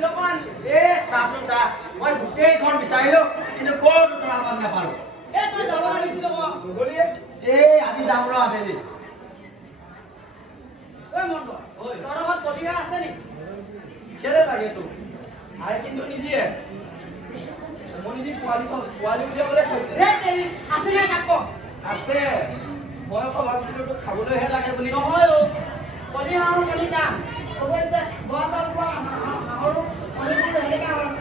এ চাচোন চা মই গোটেইখন বিচাৰিলো কিন্তু ক'ত তোৰা পাম নাপালো এ তই যাব লাগিছিল গলি এ আজি যাম ৰ আবেলি ঐ মন্ত ঐ তোৰ লগত কলিয়া আছে নেকি কেলে লাগে তো আই কিন্তু নিদিয়ে মনিজি পোৱালি উলিয়াবলৈ কৈছে হে তেৰি আছে নে কাক আছে মই আকৌ ভাবিছিলো তো খাবলৈহে লাগে বুলি নহয় অ কলিয়া আৰু কলিকা সবে যে গোৱা চাল পোৱা আৰু কলিবোৰ হেৰিকা হয়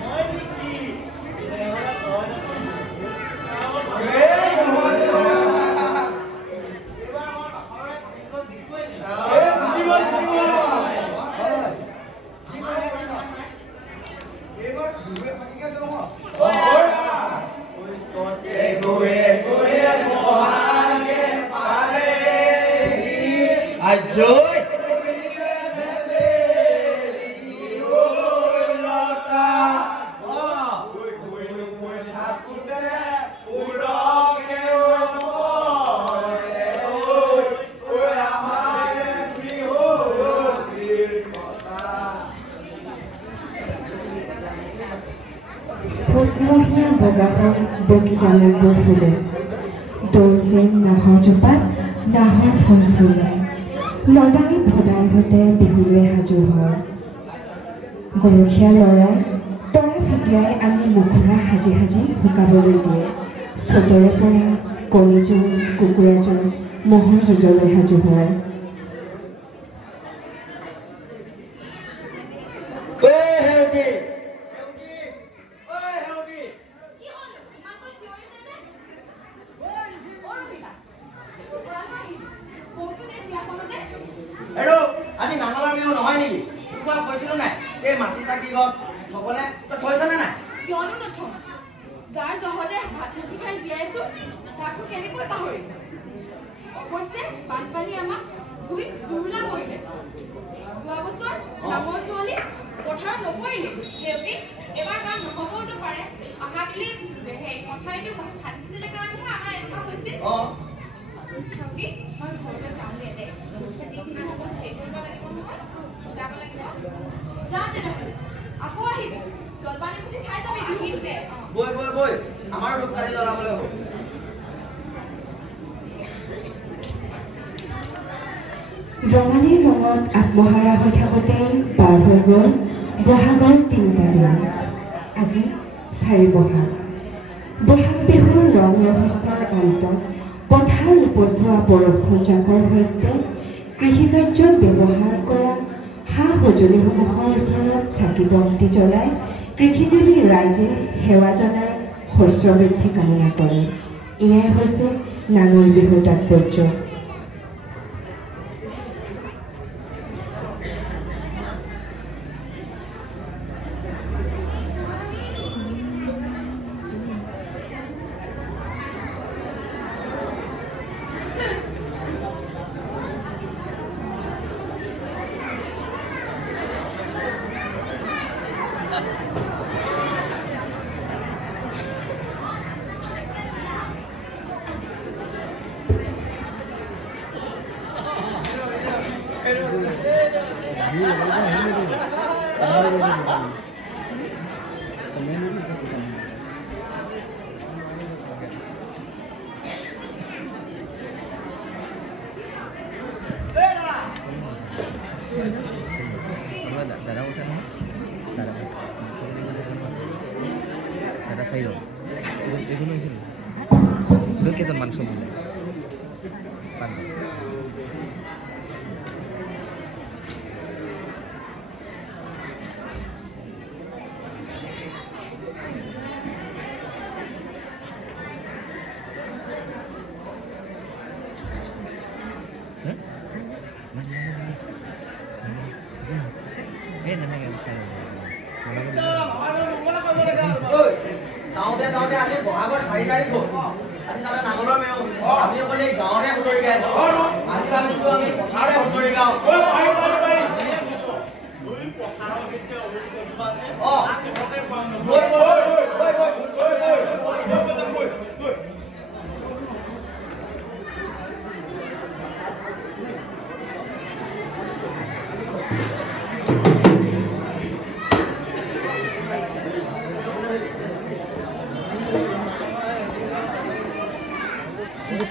মই কি এনেহলে তই Ajoy! Sotmohia bogahon bogi jalan berfule, dorjen nahor jupat nahor fonfule, nodai bodai hote bihule haju hor. Gorokhia lorai, tore fitiai ami mukhura haji haji hukabole die. Sotore pora koni jus, kukura jus, mohor jujole haju hor. Hello, আজি নাঙলৰ বিহু নহয় নেকি? তোমাক কৈছিলো নাই? এই মাটি চাকি গছ সকলে তো থৈছনে নাই? কিয়নো নথম? যাৰ জহতে ভাত মুঠি খাই জীয়াইছো, তাকো কেনেকৈ পাহৰিম? অৱশ্যে বানপানী আমাক ভুই জুৰুলা কৰিলে। যোৱা বছৰ নামৰ ছোৱালী পথাৰত নপৰিলে। সেইবাবে এবাৰ কাম নহবওতো পাৰে। অহাকালি সেই পথাৰটো ভাতিছিলে কাৰণেহে আমাৰ এনেকুৱা হৈছিল। কি মই ঘৰলৈ যাওঁ দে খেতিখিনি হ'ব হেৰি কৰিব লাগিব নহয় গোটাব লাগিব যা তেনেহ'লে আকৌ আহিবি জলপানী পুঠি খাই যাবি বিহুতে বৈ আমাৰ ৰূপ কাটি জ্বলাবলৈ হ'ব ৰঙালীৰ ৰঙত আত্মহাৰা হৈ থাকোঁতেই পাৰ হৈ গ'ল বহাগৰ ৩টা দিন আজি ৪ বহাগ বহাগ বিহুৰ ৰং ৰহস্যৰ অন্তত পথাৰ উপচোৱা বৰষুণ জাকৰ সৈতে কৃষিকাৰ্যত ব্যৱহাৰ কৰা সা সঁজুলিসমূহৰ ওচৰত চাকি বন্তি জ্বলাই কৃষিজীৱী ৰাইজে সেৱা জনাই শস্য বৃদ্ধি কামনা কৰে এয়াই হৈছে নাঙল বিহুৰ তাৎপৰ্য কেইজন মানুহ চব চাওঁতে আজি বহাগৰ 4 তাৰিখ হ'ল আজি তাতে নাঙলৰ মেও আমি অকলে গাঁৱতে হুঁচৰি গাইছো আজি ভাবিছো আমি পথাৰতে হুঁচৰি গাওঁ দুই পথাৰৰ ভিতৰত অভিজ্ঞতা আছে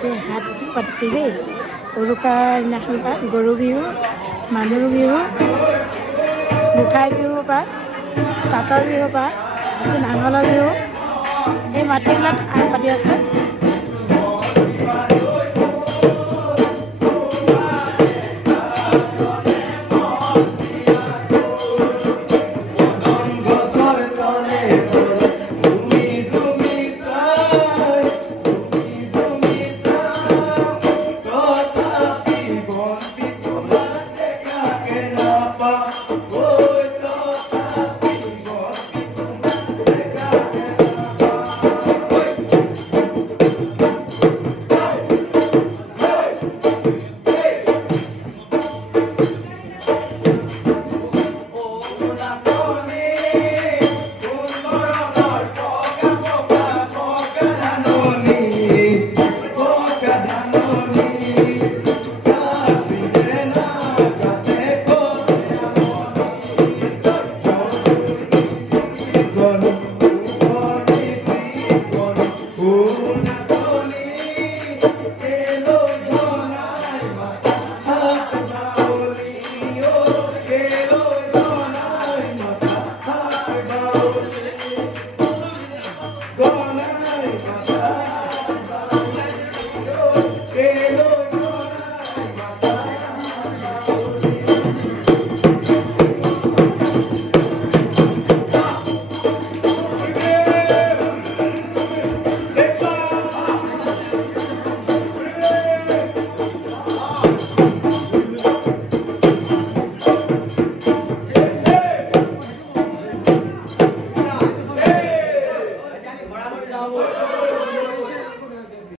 ইয়াতে হাট পাতিছোঁ দেই। উৰুকাৰ দিনাখন পৰা গৰু বিহু, মানুহ বিহু, গোসাঁই বিহু পৰা, তাঁতৰ বিহু পৰা, আজি নাঙলৰ বিহু, এই মাটিবিলাক হাট পাতি আছে।